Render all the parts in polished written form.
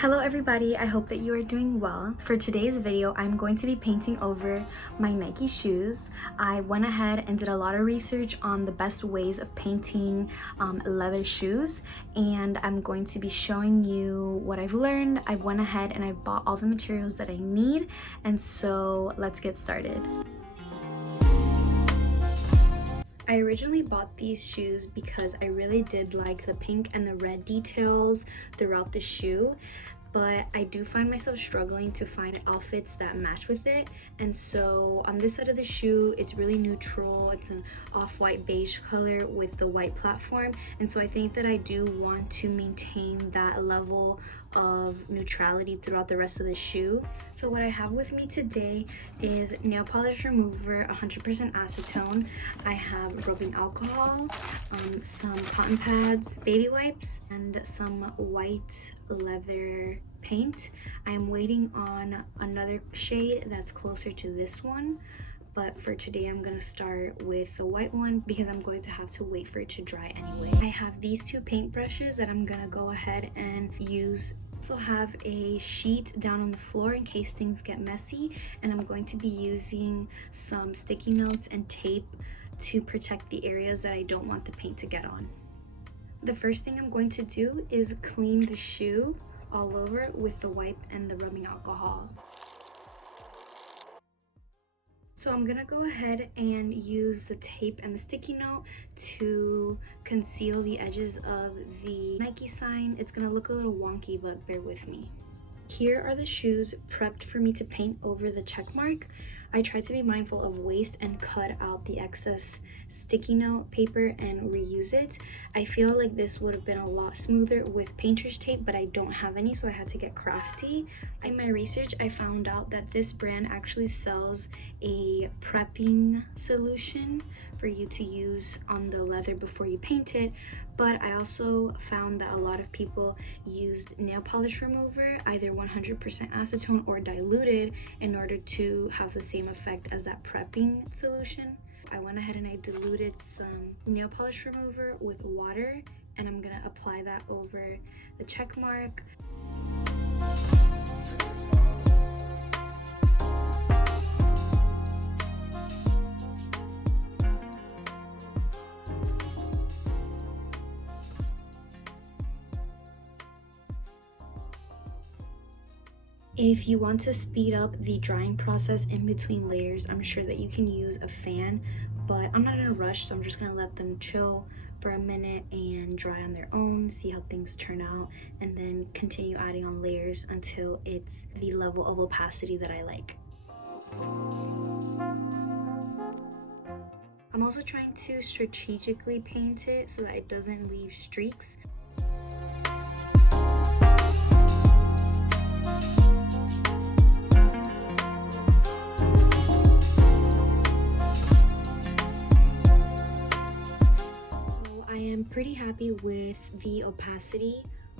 Hello everybody, I hope that you are doing well. For today's video, I'm going to be painting over my Nike shoes. I went ahead and did a lot of research on the best ways of painting leather shoes, and I'm going to be showing you what I've learned. I went ahead and I bought all the materials that I need, and so let's get started. I originally bought these shoes because I really did like the pink and the red details throughout the shoe, but I do find myself struggling to find outfits that match with it. And so on this side of the shoe, it's really neutral. It's an off-white beige color with the white platform, and so I think that I do want to maintain that level of neutrality throughout the rest of the shoe. So what I have with me today is nail polish remover, 100% acetone. I have rubbing alcohol, some cotton pads, baby wipes, and some white leather paint. I am waiting on another shade that's closer to this one, but for today I'm gonna start with the white one because I'm going to have to wait for it to dry anyway. I have these two paintbrushes that I'm gonna go ahead and use. I also have a sheet down on the floor in case things get messy, and I'm going to be using some sticky notes and tape to protect the areas that I don't want the paint to get on. The first thing I'm going to do is clean the shoe all over with the wipe and the rubbing alcohol. So I'm gonna go ahead and use the tape and the sticky note to conceal the edges of the Nike sign. It's gonna look a little wonky, but bear with me. Here are the shoes prepped for me to paint over the check mark. I tried to be mindful of waste and cut out the excess sticky note paper and reuse it. I feel like this would have been a lot smoother with painter's tape, but I don't have any, so I had to get crafty. In my research, I found out that this brand actually sells a prepping solution for you to use on the leather before you paint it, but I also found that a lot of people used nail polish remover, either 100% acetone or diluted, in order to have the same effect as that prepping solution. I went ahead and I diluted some nail polish remover with water, and I'm gonna apply that over the check mark. If you want to speed up the drying process in between layers, I'm sure that you can use a fan, but I'm not in a rush, so I'm just gonna let them chill for a minute and dry on their own, see how things turn out, and then continue adding on layers until it's the level of opacity that I like. I'm also trying to strategically paint it so that it doesn't leave streaks. Pretty happy with the opacity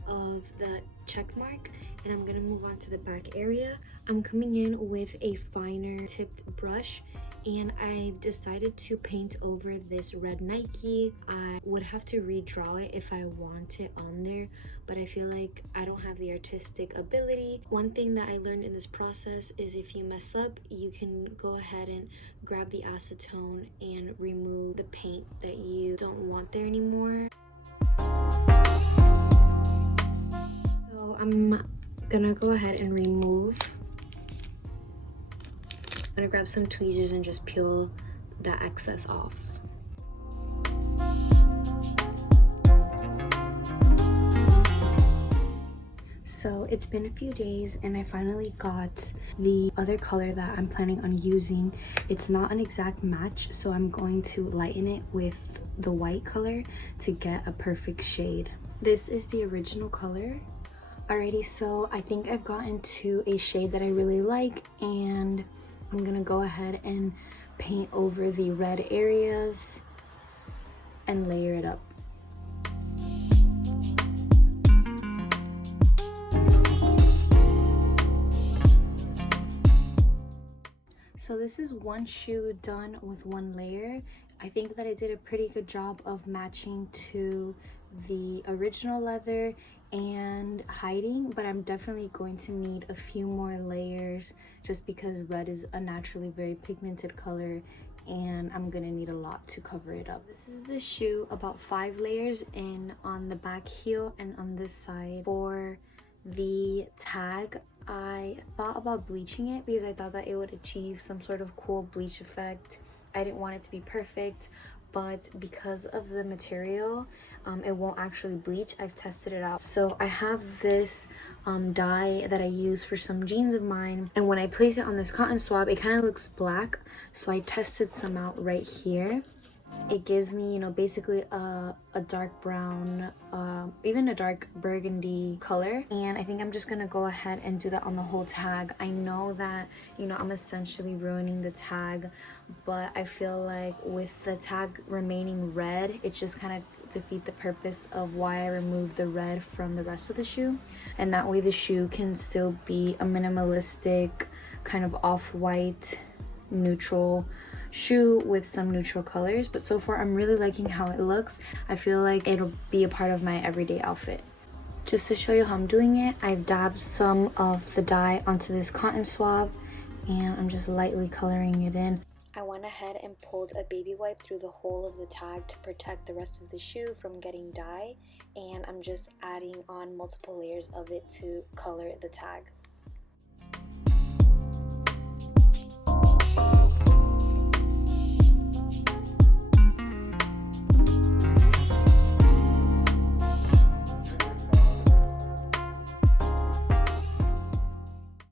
of the check mark, and I'm gonna move on to the back area. I'm coming in with a finer tipped brush, and I've decided to paint over this red Nike. I would have to redraw it if I want it on there, but I feel like I don't have the artistic ability. One thing that I learned in this process is if you mess up, you can go ahead and grab the acetone and remove the paint that you don't want there anymore. So I'm gonna go ahead and remove. I'm gonna grab some tweezers and just peel that excess off. So it's been a few days and I finally got the other color that I'm planning on using. It's not an exact match, so I'm going to lighten it with the white color to get a perfect shade. This is the original color. Alrighty, so I think I've gotten to a shade that I really like, and I'm gonna go ahead and paint over the red areas and layer it up. So this is one shoe done with one layer. I think that I did a pretty good job of matching to the original leather and hiding, but I'm definitely going to need a few more layers just because red is a naturally very pigmented color and I'm gonna need a lot to cover it up. This is the shoe about 5 layers in on the back heel and on this side. For the tag, I thought about bleaching it because I thought that it would achieve some sort of cool bleach effect. I didn't want it to be perfect, but because of the material, it won't actually bleach. I've tested it out. So I have this dye that I use for some jeans of mine, and when I place it on this cotton swab, it kind of looks black. So I tested some out right here. It gives me, you know, basically a dark brown, even a dark burgundy color. And I think I'm just gonna go ahead and do that on the whole tag. I know that, you know, I'm essentially ruining the tag, but I feel like with the tag remaining red, it just kind of defeat the purpose of why I removed the red from the rest of the shoe. And that way the shoe can still be a minimalistic kind of off-white neutral shoe with some neutral colors. But so far I'm really liking how it looks. I feel like it'll be a part of my everyday outfit. Just to show you how I'm doing it, I've dabbed some of the dye onto this cotton swab and I'm just lightly coloring it in. I went ahead and pulled a baby wipe through the hole of the tag to protect the rest of the shoe from getting dye, and I'm just adding on multiple layers of it to color the tag.